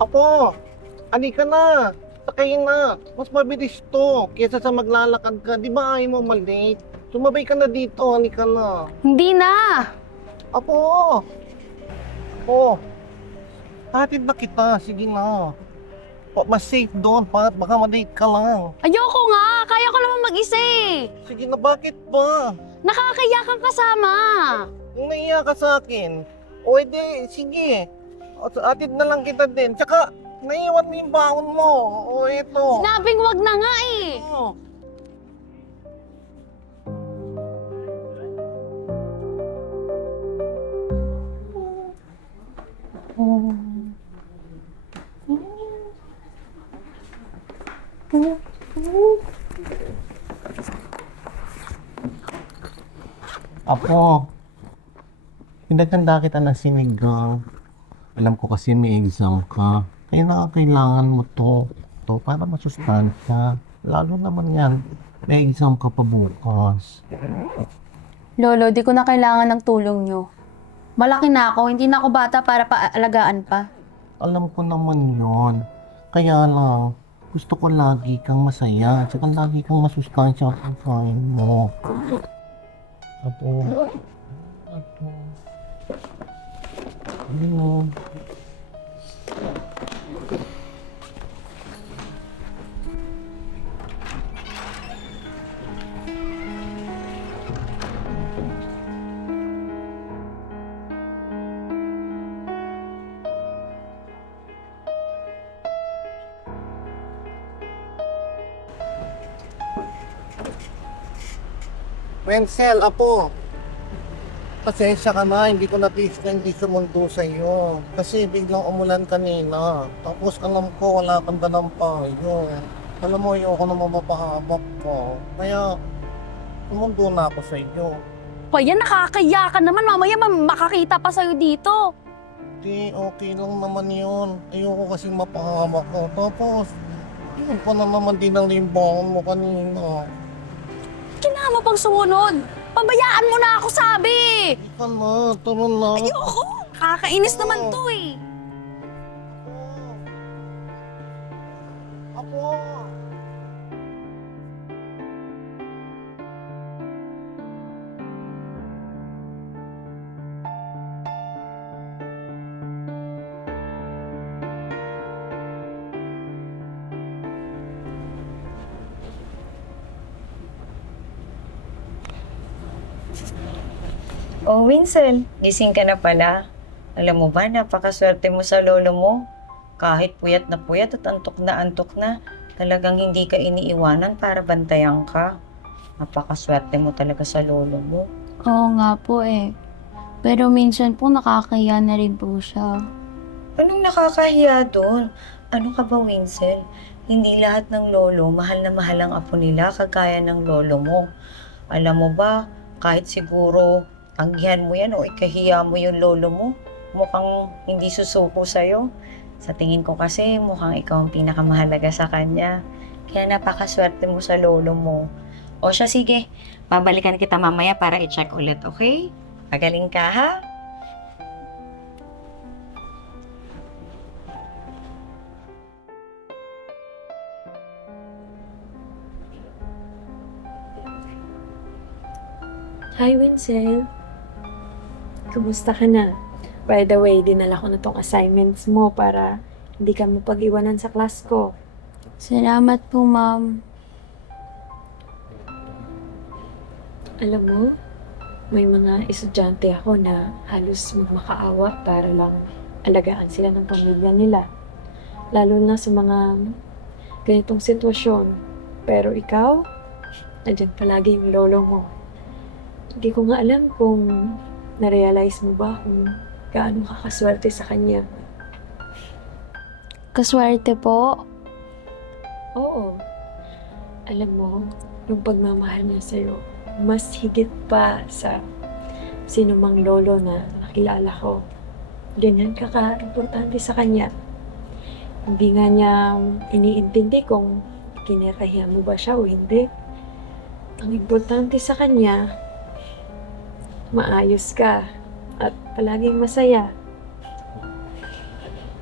Apo, ka na. Sakay na. Mas mabilis to kaysa sa maglalakad ka. Di ba ayaw mo malate? Sumabay ka na dito. Ka na. Hindi na! Apo! Apo! Hatid na kita. Sige na. Mas safe doon. Baka malate ka lang. Ayoko nga! Kaya ko naman mag-isa eh! Sige na, bakit ba? Nakakaya kang kasama! Kung naiya ka sa akin, o edi, sige. Atid na lang kita din. Tsaka, naiwan mo yung baon mo. O eto. Sinabing wag na nga eh! Oh. Apo, pinaganda kita ng sinigang. Alam ko kasi may exam ka. Kaya nakakailangan mo to para masustansya. Lalo naman yan, may exam ka pa bukas. Lolo, di ko na kailangan ng tulong nyo. Malaki na ako, hindi na ako bata para paalagaan pa. Alam ko naman yon. Kaya lang, gusto ko lagi kang masaya. At saka lagi kang masustansya ang pagkain mo. Apo. Apo. Ano? Wenzel, apo. Pasensya ka na, hindi ko na-taste na hindi sumundo sa iyo. Kasi biglang umulan kanina. Tapos alam ko wala kang dalang payo. Alam mo, ayoko na mapapahamak ko. Kaya, sumundo na ako sa iyo. Kaya nakakaya ka naman, mamaya makakita pa sa'yo dito. Di, okay lang naman yun. Ayoko kasing mapahamak ko. Tapos, yun pa na naman din ang limbang mo kanina. Kailangan mo pang sumunod. Pabayaan mo na ako, sabi! Hindi ka na, tara na. Ayoko! Kakainis naman to eh. Ako! Oh, Winsel, gising ka na pala. Alam mo ba, napakaswerte mo sa lolo mo. Kahit puyat at antok na, talagang hindi ka iniiwanan para bantayan ka. Napakaswerte mo talaga sa lolo mo. Oo nga po eh. Pero minsan po nakakaya na rin po siya. Anong nakakahiya doon? Ano ka ba, Winsel? Hindi lahat ng lolo mahal na mahal ang apo nila kagaya ng lolo mo. Alam mo ba, kahit siguro tanggihan mo yan o ikahiya mo yung lolo mo, mukhang hindi susuko sa'yo. Sa tingin ko kasi mukhang ikaw ang pinakamahalaga sa kanya. Kaya napakaswerte mo sa lolo mo. O siya, sige. Babalikan kita mamaya para i-check ulit, okay? Magaling ka, ha? Hi, Winsel. Kumusta ka na? By the way, dinala ko na tong assignments mo para hindi ka mapag-iwanan sa class ko. Salamat po, ma'am. Alam mo, may mga estudyante ako na halos makaawa para lang alagaan sila ng pamilya nila. Lalo na sa mga ganitong sitwasyon. Pero ikaw, nandiyan palagi yung lolo mo. Hindi ko nga alam kung na-realize mo ba kung gaano ka kaswerte sa kanya. Kaswerte po. Oo. Alam mo, yung pagmamahal niya sa'yo, mas higit pa sa sinumang lolo na nakilala ko. Ganyan ka ka-importante sa kanya. Hindi nga niya iniintindi kung kinirahiya mo ba siya o hindi. Ang importante sa kanya, maayos ka at palaging masaya.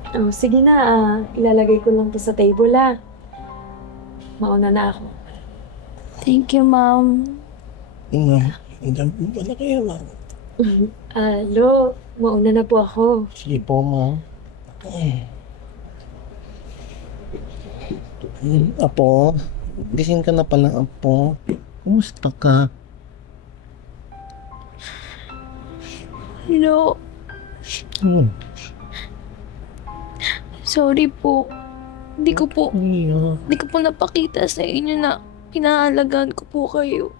Oh, sige na, ilalagay ko lang to sa table Mauna na ako. Thank you, Ma'am. Hanggang po pala kayo, ma'am. Lo, mauna na po ako. Sige po, ma'am. Apo, gising ka na pala, Apo. Kumusta ka? Lo, Hmm. sorry po. Hindi ko po Iya. napakita sa inyo na pinahaalagaan ko po kayo.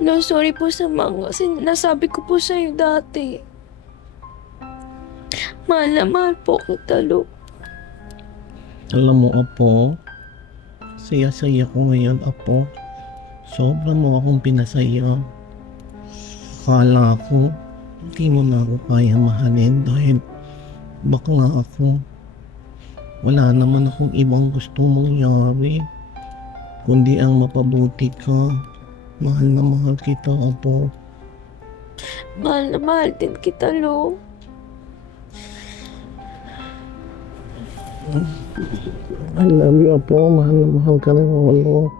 Lo, sorry po sa mga nasabi ko po sa'yo dati. Mahal na mahal po kita, Lo. Alam mo, Apo, saya-saya ko ngayon, Apo. Sobra mo akong pinasaya. Akala ko, hindi mo na ako kaya mahalin dahil bakla ako. Wala naman akong ibang gusto mangyari, kundi ang mapabuti ka. Mahal na mahal kita, Apo. Mahal na mahal din kita, Lo. I love you, Apo. Mahal na mahal ka rin, Lolo.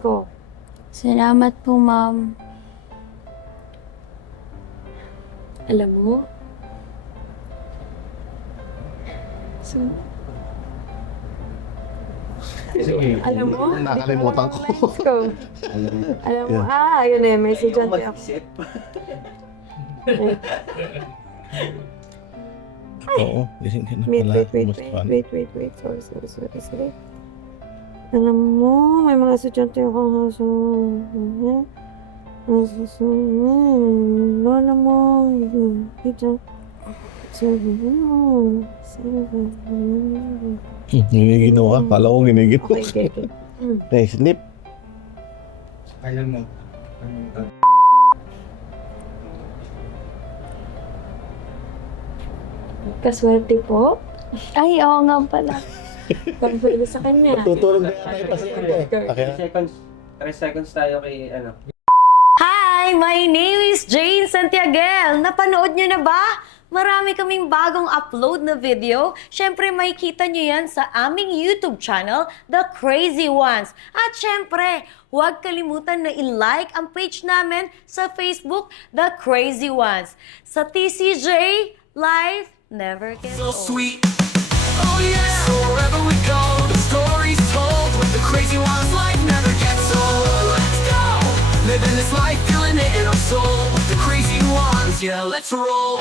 Ko. Salamat po, Ma'am. Alam mo, so, alam mo, Nakalimutan ko. Alam mo, ayun may estudyante ako. Oo, gising ka na Wait, pala. Kumusta ka? wait. Sorry. Alam mo, may mga estudyante akong haso. Lola mo. Ito. Giniginaw ka? Kala ko giniginaw. Okay. Hey, sleep. Alam mo. Kaswerte po. Ay, oo nga pala. Pagpili sa kanya. Tutulog na tayo pasyente. Okay na? 3 seconds tayo kay ano. Hi! My name is Jane Santiaguel. Napanood nyo na ba? Marami kaming bagong upload na video. Siyempre, makikita nyo yan sa aming YouTube channel, The Crazy Ones. At siyempre, huwag kalimutan na i-like ang page namin sa Facebook, The Crazy Ones. Sa TCJ, life never gets So old. sweet. Oh yeah. So wherever we go, the story's told with the crazy ones. Life never gets old. Let's go. Living this life, feeling it in our soul. With the crazy ones, yeah, let's roll.